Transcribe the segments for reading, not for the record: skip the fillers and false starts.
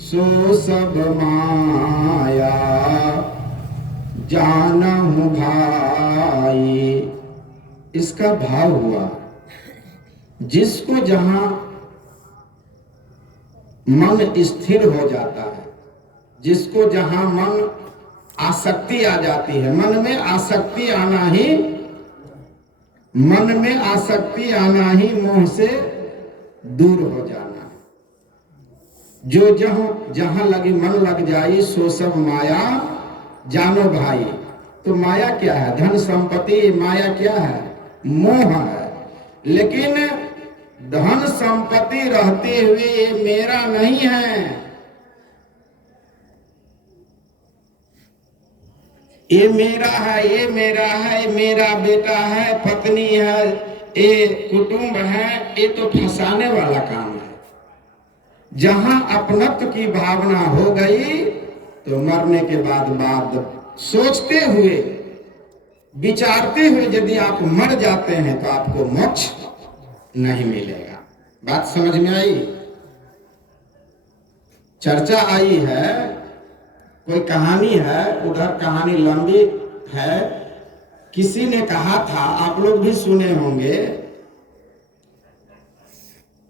सो सब माया जानहु भाई। इसका भाव हुआ जिसको जहां मन स्थिर हो जाता है, जिसको जहां मन आसक्ति आ जाती है, मन में आसक्ति आना ही मोह से दूर हो जाना। जो जहां लगी मन लग जाई सो सब माया जानो भाई। तो माया क्या है? धन संपत्ति। माया क्या है? मोह है। लेकिन धन संपत्ति रहते हुए ये मेरा नहीं है, ये मेरा है, ये मेरा है, ये मेरा बेटा है, पत्नी है, ये कुटुंब है। ये तो फंसाने वाला काम है। जहां अपनत्व की भावना हो गई तो मरने के बाद सोचते हुए विचारते हुए यदि आप मर जाते हैं तो आपको मोक्ष नहीं मिलेगा। बात समझ में आई? चर्चा आई है, कोई कहानी है, उधर कहानी लंबी है। किसी ने कहा था, आप लोग भी सुने होंगे,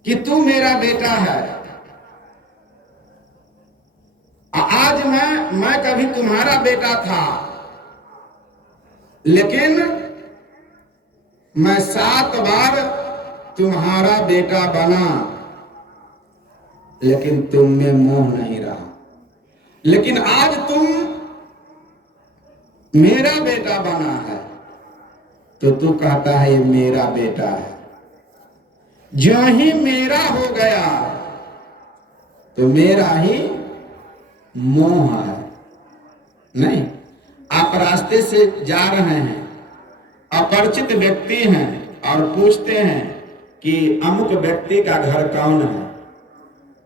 कि तू मेरा बेटा है। आज मैं कभी तुम्हारा बेटा था, लेकिन मैं 7 बार तुम्हारा बेटा बना, लेकिन तुम में मोह नहीं रहा। लेकिन आज तुम मेरा बेटा बना है तो तू कहता है ये मेरा बेटा है। जो ही मेरा हो गया तो मेरा ही मोह है। नहीं, आप रास्ते से जा रहे हैं, अपरिचित व्यक्ति हैं और पूछते हैं कि अमुक व्यक्ति का घर कौन है।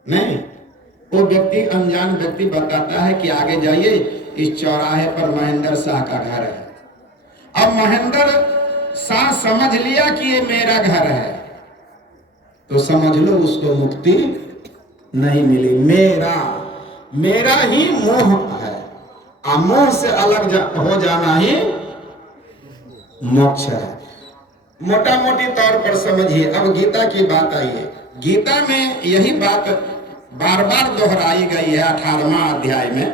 नहीं, वो व्यक्ति, अनजान व्यक्ति बताता है कि आगे जाइए, इस चौराहे पर महेंद्र शाह का घर है। अब महेंद्र शाह समझ लिया कि ये मेरा घर है, तो समझ लो उसको मुक्ति नहीं मिली। मेरा ही मोह है, मोह से अलग हो जाना ही मोक्ष है। मोटा मोटी तौर पर समझिए। अब गीता की बात आई है। गीता में यही बात बार बार दोहराई गई है। 18वां अध्याय में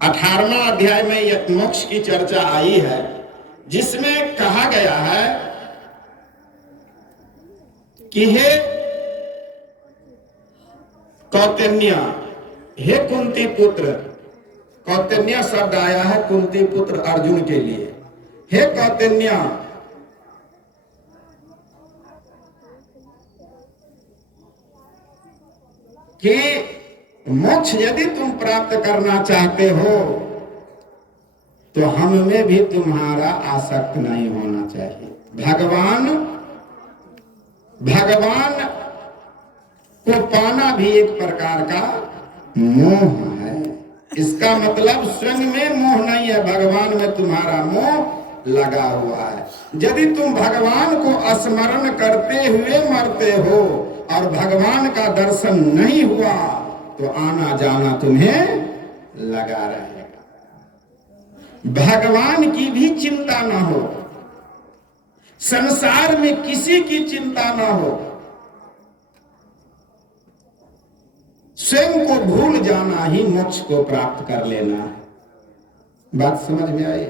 18वां अध्याय में यह मोक्ष की चर्चा आई है, जिसमें कहा गया है कि हे कौतिन्य, हे कुंती पुत्र। कौतिन्य शब्द आया है कुंती पुत्र अर्जुन के लिए। हे कौतिन्य, कि मोक्ष यदि तुम प्राप्त करना चाहते हो तो हम में भी तुम्हारा आसक्त नहीं होना चाहिए। भगवान को पाना भी एक प्रकार का मोह है। इसका मतलब स्वयं में मोह नहीं है, भगवान में तुम्हारा मोह लगा हुआ है। यदि तुम भगवान को स्मरण करते हुए मरते हो और भगवान का दर्शन नहीं हुआ तो आना जाना तुम्हें लगा रहेगा। भगवान की भी चिंता ना हो, संसार में किसी की चिंता ना हो, स्वयं को भूल जाना ही मोक्ष को प्राप्त कर लेना है। बात समझ में आई?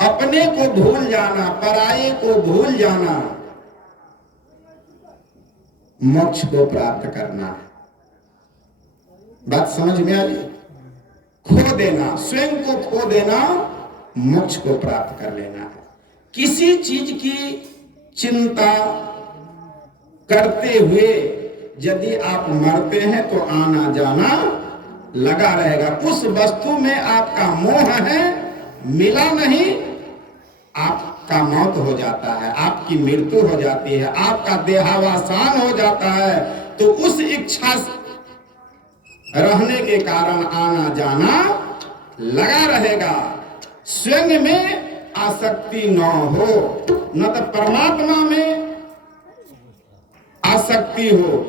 अपने को भूल जाना, पराये को भूल जाना, मोक्ष को प्राप्त करना है। बात समझ में आई? खो देना, स्वयं को खो देना, मोक्ष को प्राप्त कर लेना है। किसी चीज की चिंता करते हुए यदि आप मरते हैं तो आना जाना लगा रहेगा। उस वस्तु में आपका मोह है, मिला नहीं, आपका मौत हो जाता है, आपकी मृत्यु हो जाती है, आपका देहावसान हो जाता है। तो उस इच्छा रहने के कारण आना जाना लगा रहेगा। स्वयं में आसक्ति न हो, न तो परमात्मा में आसक्ति हो,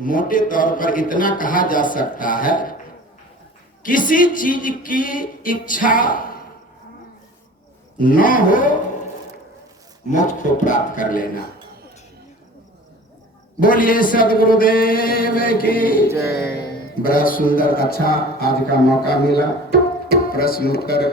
मोटे तौर पर इतना कहा जा सकता है, किसी चीज की इच्छा न हो, मोक्ष को प्राप्त कर लेना। बोलिए सद्गुरुदेव की जय। बड़ा सुंदर अच्छा आज का मौका मिला, प्रश्न उत्तर